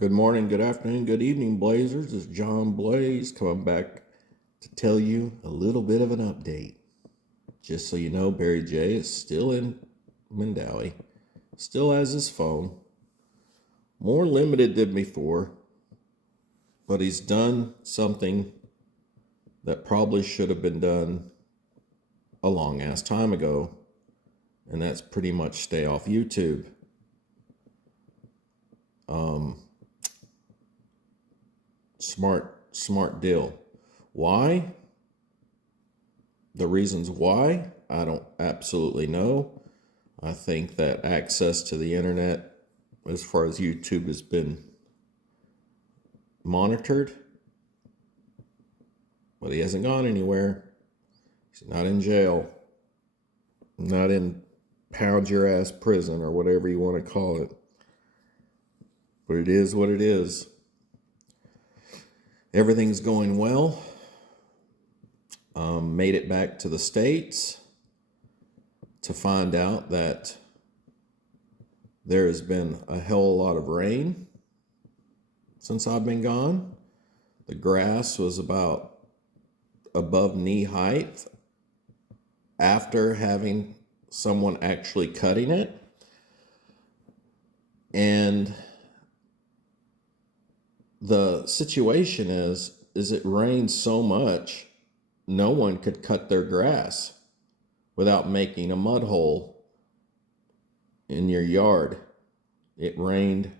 Good morning, good afternoon, good evening, Blazers. It's John Blaze coming back to tell you a little bit of an update. Just so you know, Barry J is still in Mandawi, still has his phone, more limited than before, but he's done something that probably should have been done a long ass time ago, and that's pretty much stay off YouTube. Smart deal. Why? The reasons why, I don't absolutely know. I think that access to the internet, as far as YouTube, has been monitored, but he hasn't gone anywhere. He's not in jail, not in pound your ass prison or whatever you want to call it. But it is what it is. Everything's going well. Made it back to the States to find out that there has been a hell of a lot of rain since I've been gone. The grass was about above knee height after having someone actually cutting it. And the situation is it rained so much, no one could cut their grass without making a mud hole in your yard. It rained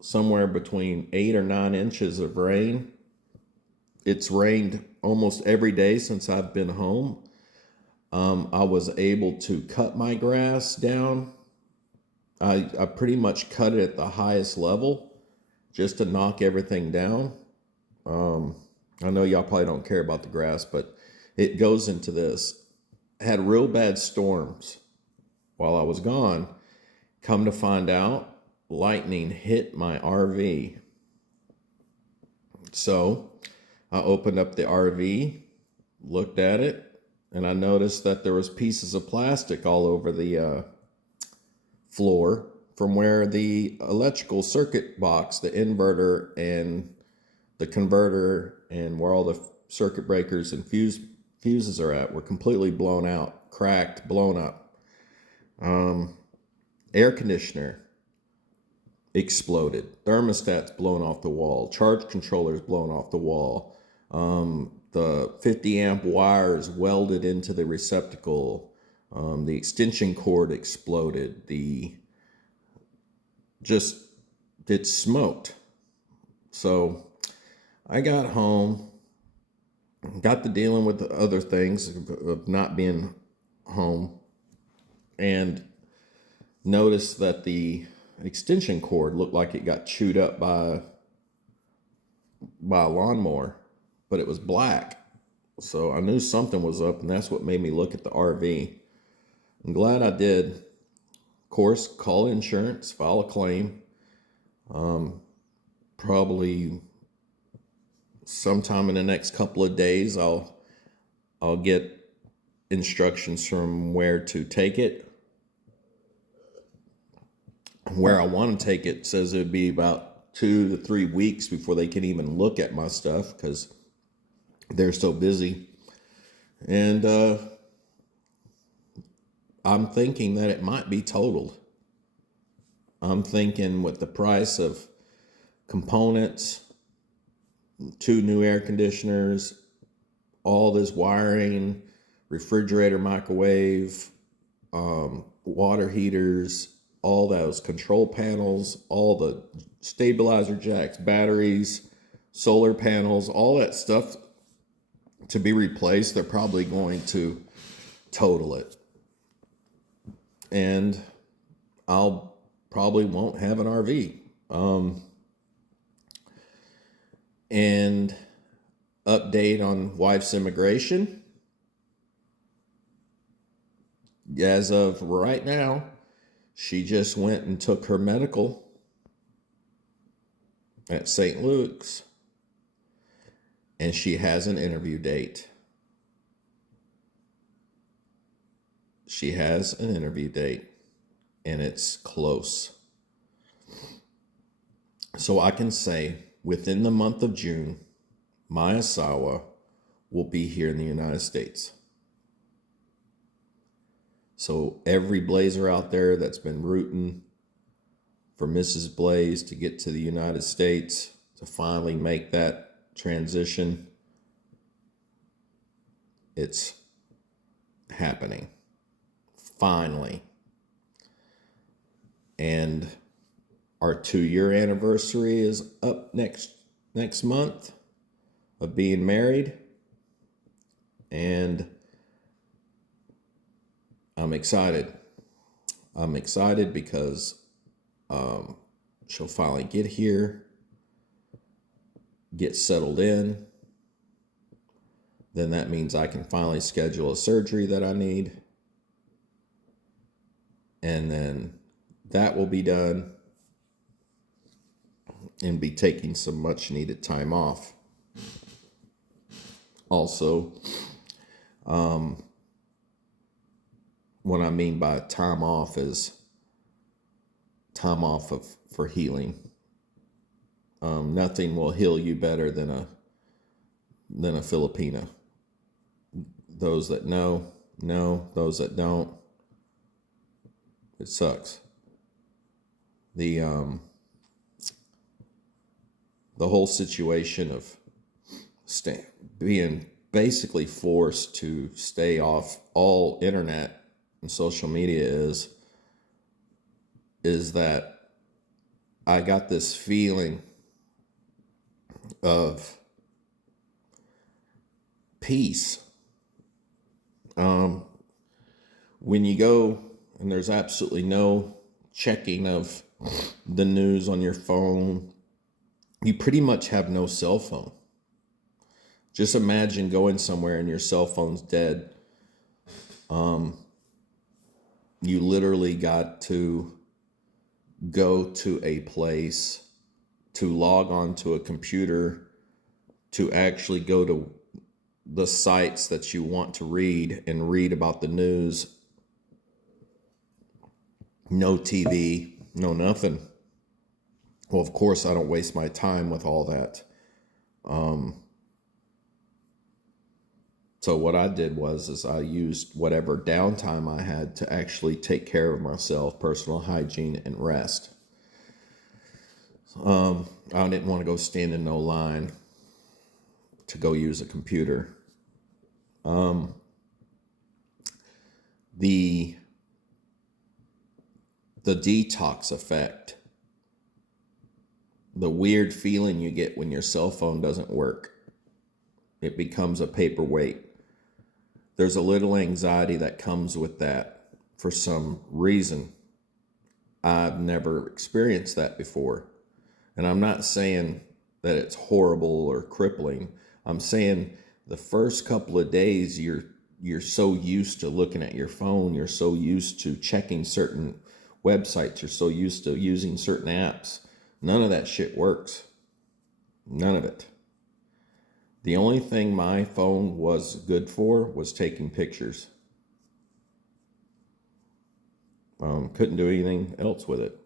somewhere between 8 or 9 inches of rain. It's rained almost every day since I've been home. I was able to cut my grass down. I pretty much cut it at the highest level just to knock everything down. I know y'all probably don't care about the grass, but it goes into this. I had real bad storms while I was gone. Come to find out, lightning hit my RV. So I opened up the RV, looked at it, and I noticed that there was pieces of plastic all over the floor from where the electrical circuit box, the inverter and the converter, and where all the circuit breakers and fuses are at, were completely blown out, cracked, blown up. Air conditioner exploded. Thermostats blown off the wall. Charge controllers blown off the wall. The 50 amp wires welded into the receptacle. The extension cord exploded. It smoked. So I got home, got to dealing with the other things of not being home, and noticed that the extension cord looked like it got chewed up by a lawnmower, but it was black. So I knew something was up, and that's what made me look at the RV. I'm glad I did. Of course, call insurance, file a claim. Probably sometime in the next couple of days, I'll get instructions from where to take it. Where I want to take it says it would be about 2 to 3 weeks before they can even look at my stuff because they're so busy. And I'm thinking that it might be totaled. I'm thinking with the price of components, 2 new air conditioners, all this wiring, refrigerator, microwave, water heaters, all those control panels, all the stabilizer jacks, batteries, solar panels, all that stuff to be replaced, they're probably going to total it. And I'll probably won't have an RV. And update on wife's immigration. As of right now, she just went and took her medical at St. Luke's, and she has an interview date. She has an interview date, and it's close. So I can say within the month of June, my Asawa will be here in the United States. So every Blazer out there that's been rooting for Mrs. Blaze to get to the United States, to finally make that transition, it's happening. Finally. And our 2-year anniversary is up next month of being married. And I'm excited. I'm excited because she'll finally get here, get settled in. Then that means I can finally schedule a surgery that I need. And then that will be done and be taking some much needed time off. Also, what I mean by time off is time off for healing. Nothing will heal you better than a Filipina. Those that know. Those that don't, it sucks. The whole situation of being basically forced to stay off all internet and social media is that I got this feeling of peace. When you go and there's absolutely no checking of the news on your phone, you pretty much have no cell phone. Just imagine going somewhere and your cell phone's dead. You literally got to go to a place to log on to a computer to actually go to the sites that you want to read and read about the news. No TV, no nothing. Well, of course, I don't waste my time with all that. So what I did was I used whatever downtime I had to actually take care of myself, personal hygiene, and rest. I didn't want to go stand in no line to go use a computer. The detox effect, the weird feeling you get when your cell phone doesn't work. It becomes a paperweight. There's a little anxiety that comes with that for some reason. I've never experienced that before. And I'm not saying that it's horrible or crippling. I'm saying the first couple of days you're so used to looking at your phone, you're so used to checking certain websites, you're so used to using certain apps. None of that shit works. None of it. The only thing my phone was good for was taking pictures. Couldn't do anything else with it.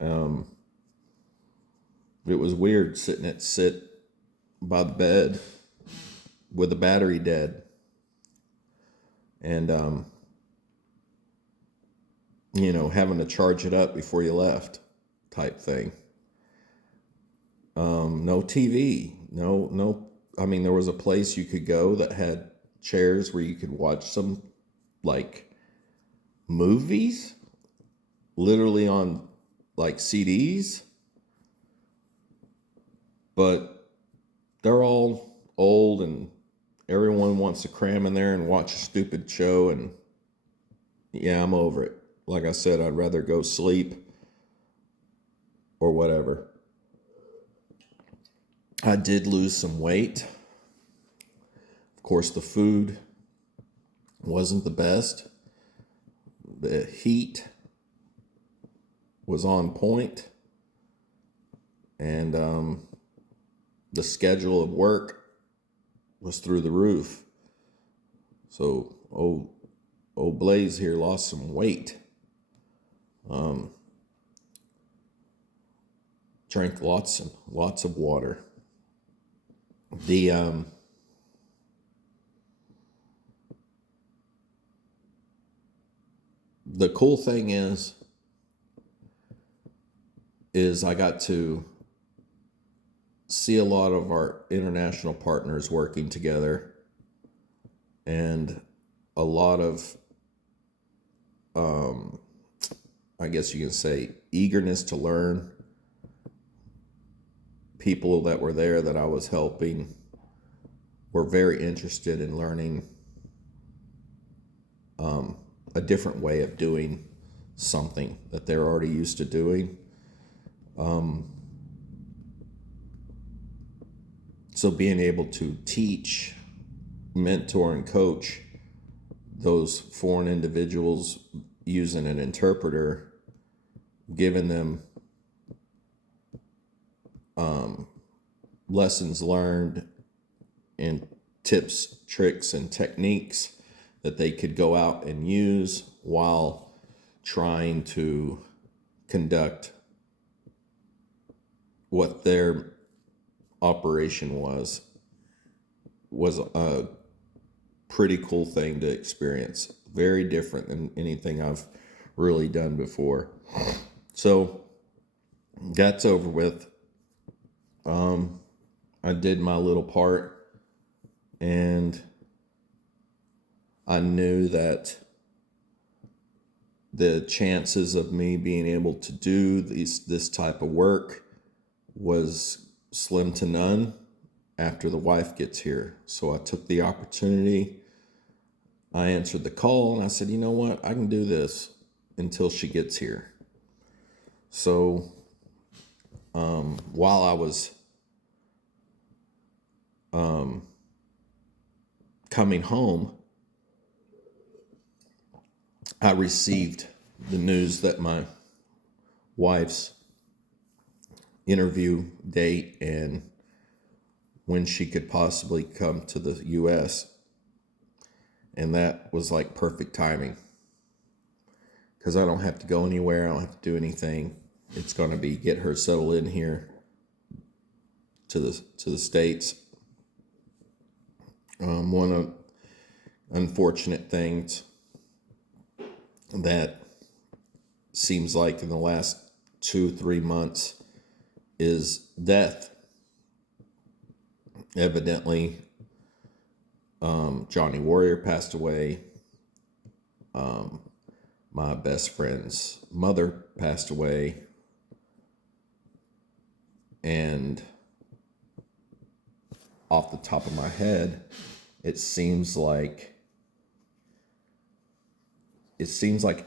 It was weird sit by the bed with the battery dead. And, having to charge it up before you left type thing. No TV, no. I mean, there was a place you could go that had chairs where you could watch some like movies, literally on like CDs, but they're all old and everyone wants to cram in there and watch a stupid show. And yeah, I'm over it. Like I said, I'd rather go sleep or whatever. I did lose some weight. Of course, the food wasn't the best. The heat was on point. And the schedule of work was through the roof. So, old Blaze here lost some weight. Drank lots and lots of water. The cool thing is I got to see a lot of our international partners working together, and a lot of, I guess you can say, eagerness to learn. People that were there that I was helping were very interested in learning a different way of doing something that they're already used to doing. So being able to teach, mentor, and coach those foreign individuals using an interpreter, giving them lessons learned and tips, tricks, and techniques that they could go out and use while trying to conduct what their operation was a pretty cool thing to experience. Very different than anything I've really done before. So that's over with. I did my little part, and I knew that the chances of me being able to do this type of work was slim to none after the wife gets here. So I took the opportunity. I answered the call and I said, you know what? I can do this until she gets here. So while I was coming home, I received the news that my wife's interview date and when she could possibly come to the U.S. And that was like perfect timing, because I don't have to go anywhere. I don't have to do anything. It's going to be get her settled in here to the States. One of unfortunate things that seems like in the last 2-3 months is death. Evidently, Johnny Warrior passed away. My best friend's mother passed away. And off the top of my head, it feels like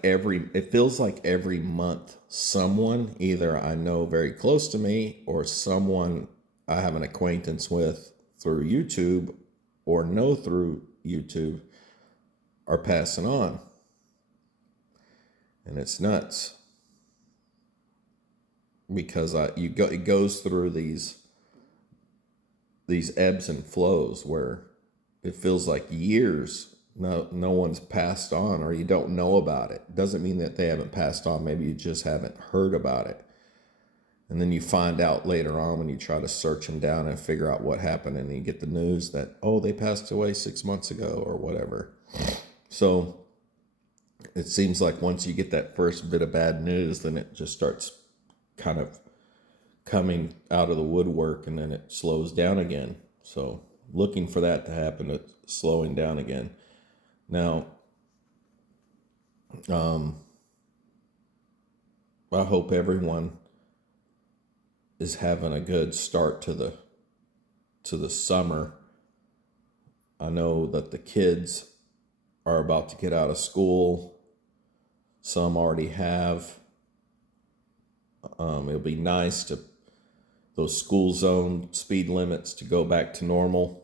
every month someone either I know very close to me or someone I have an acquaintance with through YouTube or know through YouTube are passing on. And it's nuts, because it goes through these ebbs and flows where it feels like years no one's passed on, or you don't know about it. Doesn't mean that they haven't passed on. Maybe you just haven't heard about it. And then you find out later on when you try to search them down and figure out what happened, and you get the news that, oh, they passed away 6 months ago or whatever. So it seems like once you get that first bit of bad news, then it just starts kind of coming out of the woodwork, and then it slows down again. So looking for that to happen, it's slowing down again. Now, I hope everyone is having a good start to the summer. I know that the kids are about to get out of school. Some already have. It'll be nice to those school zone speed limits to go back to normal.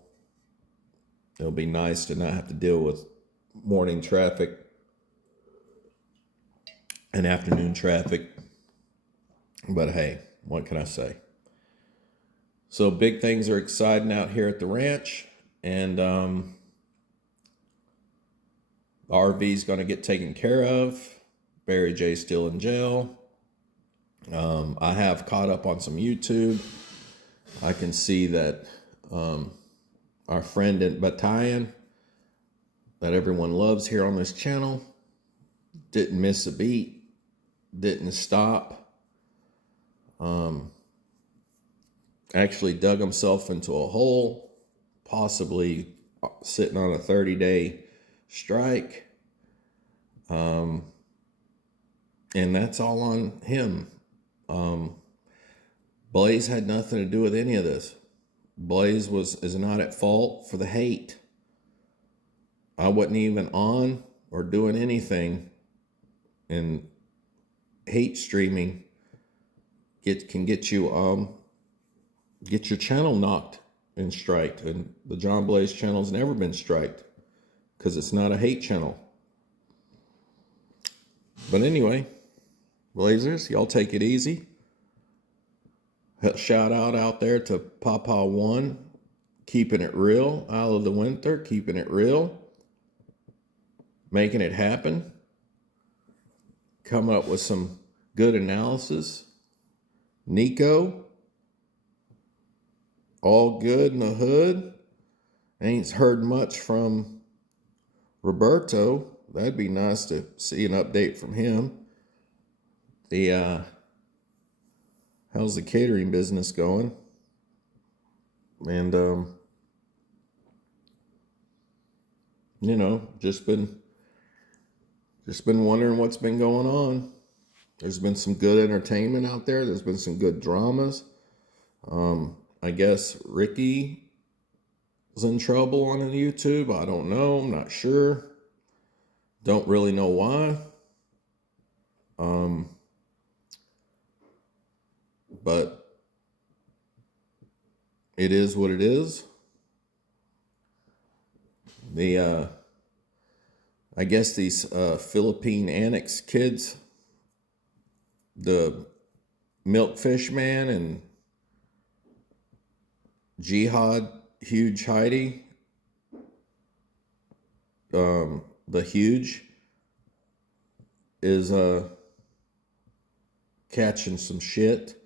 It'll be nice to not have to deal with morning traffic and afternoon traffic. But hey, what can I say? So big things are exciting out here at the ranch, and the RV is going to get taken care of. Barry J's still in jail. I have caught up on some YouTube. I can see that our friend in Battalion, that everyone loves here on this channel, didn't miss a beat, didn't stop. Actually dug himself into a hole, possibly sitting on a 30-day strike. And that's all on him. Blaze had nothing to do with any of this. Blaze is not at fault for the hate. I wasn't even on or doing anything, and hate streaming can get you get your channel knocked and striked. And the John Blaze channel's never been striked because it's not a hate channel. But anyway, Blazers, y'all take it easy. Shout out there to Papa One, keeping it real out of the winter, keeping it real, making it happen, coming up with some good analysis. Nico, all good in the hood. Ain't heard much from Roberto. That'd be nice to see an update from him. How's the catering business going? And just been wondering what's been going on. There's been some good entertainment out there. There's been some good dramas. I guess Ricky is in trouble on YouTube. I don't know. I'm not sure. Don't really know why. But it is what it is. I guess these Philippine annex kids, the Milkfish Man and Jihad Huge Heidi, the Huge is catching some shit.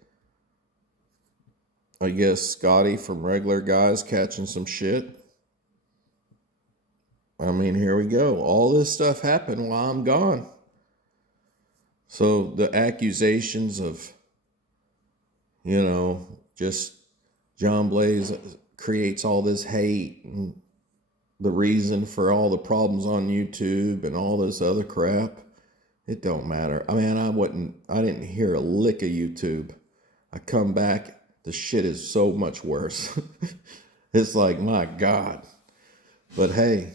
I guess Scotty from Regular Guys catching some shit. I mean, here we go. All this stuff happened while I'm gone. So the accusations of, just John Blaze creates all this hate and the reason for all the problems on YouTube and all this other crap, it don't matter. I mean, I didn't hear a lick of YouTube. I come back, the shit is so much worse. It's like, my God. But hey,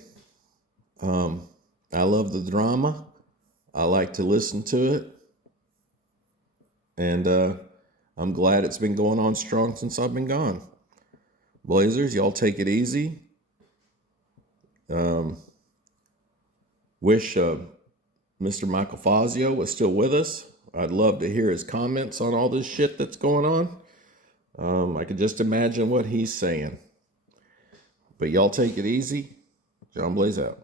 I love the drama. I like to listen to it. And I'm glad it's been going on strong since I've been gone. Blazers, y'all take it easy. Wish Mr. Michael Fazio was still with us. I'd love to hear his comments on all this shit that's going on. I could just imagine what he's saying. But y'all take it easy. John Blaze out.